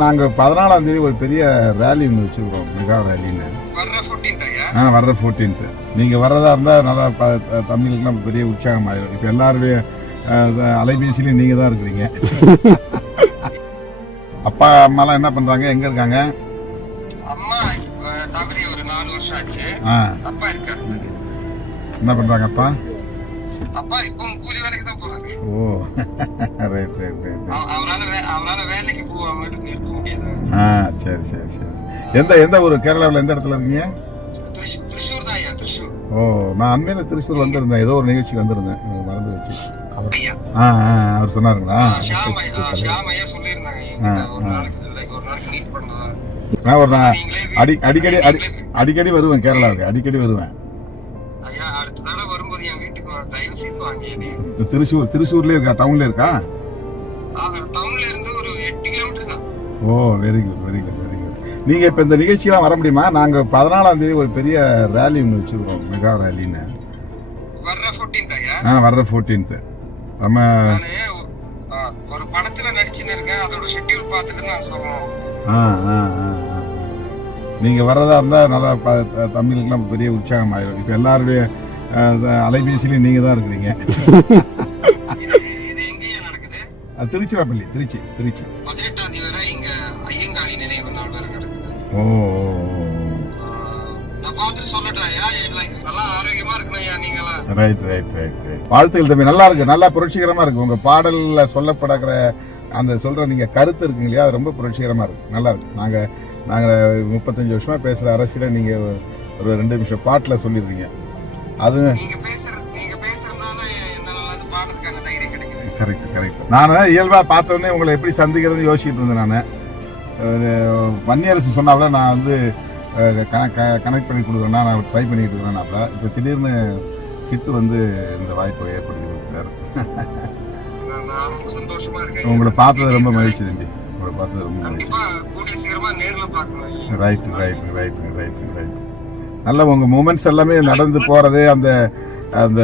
நாங்கள் 14ஆம் தேதி ஒரு பெரிய ரேலி ஒன்று வச்சுருக்கோம், மெகா ரேலின்னு. வர்ற 14th நீங்கள் வர்றதா இருந்தால் நல்லா தமிழுக்குலாம் பெரிய உற்சாகம் ஆயிரும். இப்போ எல்லாருடைய அலைபேசியிலையும் நீங்கள் தான் இருக்கிறீங்க. அப்பா அம்மாலாம் என்ன பண்ணுறாங்க, எங்கே இருக்காங்க? அம்மா தவறி ஒரு 4 வருஷம் ஆச்சு. அப்பா இருக்காரு. என்ன பண்ணுறாங்க அப்பா? அப்பா இப்போ கூலி வேலைக்கு தான் போறாரு. ஓ, ரைட் ரைட் ரைட். அவரால வேலைக்கு போகாம இருக்க முடியாது. சரி சரி சரி. எந்த ஊர்? கேரளாவில் எந்த இடத்துல இருக்கீங்க? திருச்சூர் தான் ஐயா, திருச்சூர். ஓ, நான் அண்மையில் திருச்சூர் வந்திருந்தேன், ஏதோ ஒரு நிகழ்ச்சிக்கு வந்திருந்தேன், மறந்து வச்சு. அவர் சொன்னாருங்களா? ஷியாம் ஐயா சொல்லியிருந்தாங்க ஒரு நாளைக்கு மீட் பண்ணலாம். நான் ஒரு அடிக்கடி வருவேன், கேரளாவுக்கு அடிக்கடி வருவேன். ஐயா அடுத்த தடவை வரும்போது என் வீட்டுக்கு தயவு செய்து வாங்க. திருச்சூர்லயே இருக்கா, டவுன்ல இருக்கா? டவுன்ல இருந்து ஒரு 8 கிலோமீட்டர் தான். Oh, very good very good very good. நீங்க இப்ப இந்த நிகழ்ச்சியெல்லாம் வர முடியுமா? நாங்க 14ஆம் தேதி ஒரு பெரிய ரேலி ஒன்று வச்சிருக்கோம், மெகா ரேலின்னு. வர்ற 14th ஐயா? வர்ற 14th. நம்ம ஒரு படத்துல நடிச்சுன்னு இருக்கேன், அதோட ஷெட்யூல் பார்த்துட்டு தான் சொல்றோம். நீங்க வர்றதா இருந்தா நல்லா தமிழுக்குலாம் பெரிய உற்சாகம் ஆயிரும். இப்போ எல்லாருடைய அலைபேசியிலையும் நீங்க தான் இருக்கிறீங்க. இது எங்கேயா நடக்குது? திருச்சிராப்பள்ளி, திருச்சி. 18ஆம் தேதி வரை இங்க ஐயங்காளி நினைவு நாள் வேற நடக்குது. ஓ, நான் பார்த்துட்டு சொல்லட்டேன் ஐயா, நல்லா ஆரோக்கியமா இருக்கணும் ஐயா நீங்களாம். Right right right right. வாழ்த்துக்கள் தம்பி, நல்லா இருக்கு, நல்லா புரட்சிகரமா இருக்கு. உங்க பாடல்ல சொல்லப்படுகிற அந்த சொல்ற நீங்க கருத்து இருக்குங்க இல்லையா, அது ரொம்ப புரட்சிகரமா இருக்கு, நல்லா இருக்கு. நாங்க 35 வருஷமா பேசுற அரசியல நீங்க ஒரு 2 நிமிஷம் பாட்டுல சொல்லிருக்கீங்க. அது நீங்க பேசுறதுனால என்னால அது பாடுறதுக்கான தைரியம் கிடைக்குது. கரெக்ட். நான் இயல்பா பார்த்த உடனே உங்களை எப்படி சந்திக்கிறதுன்னு யோசிச்சுட்டு இருந்தேன். நான் வன்னியரசு சொன்னாப்ல, நான் வந்து கனெக்ட் பண்ணி கொடுக்குறேன்னா நான் ட்ரை பண்ணிட்டு இருக்கிறேன்னாப்ல. இப்போ திடீர்னு கிட்டு வந்து இந்த வாய்ப்பை ஏற்படுத்தி கொடுத்தாரு. நான் ரொம்ப சந்தோஷமா இருக்கேன். உங்களை பார்த்தது ரொம்ப மகிழ்ச்சி தம்பி, உங்களை பார்த்தது ரொம்ப மகிழ்ச்சி. கண்டிப்பா கூடிய சீக்கிரமா நேர்ல பார்க்கணும். ரைட். நல்ல உங்க மூமெண்ட்ஸ் எல்லாமே நடந்து போறது, அந்த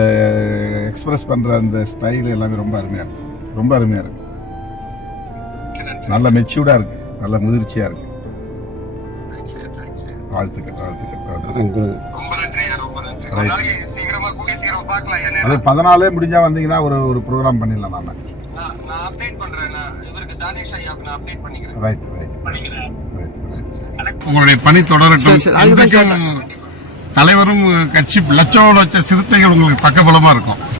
எக்ஸ்பிரஸ் பண்ற அந்த ஸ்டைல் எல்லாமே ரொம்ப அருமையா இருக்கு. நல்ல மெச்சூர்டா இருக்கு, நல்ல முதிர்ச்சியா இருக்கு. வாழ்த்துக்கள். ரொம்ப நன்றி. சீக்கிரமா கூடிய சீக்கிரமா பார்க்கலாம். அது 14 முடிஞ்சா வந்தீங்கன்னா ஒரு ப்ரோக்ராம் பண்ணிடலாம். நான் அப்டேட் பண்றேன். இவருக்கு தானேஷ் ஐயாவுக்கு நான் அப்டேட் பண்ணிக்கிறேன். ரைட். உங்களுடைய பணி தொடரட்டும். தலைவரும் கட்சி லட்சோட சிறுத்தைகள் உங்களுக்கு பக்கபலமா இருக்கும்.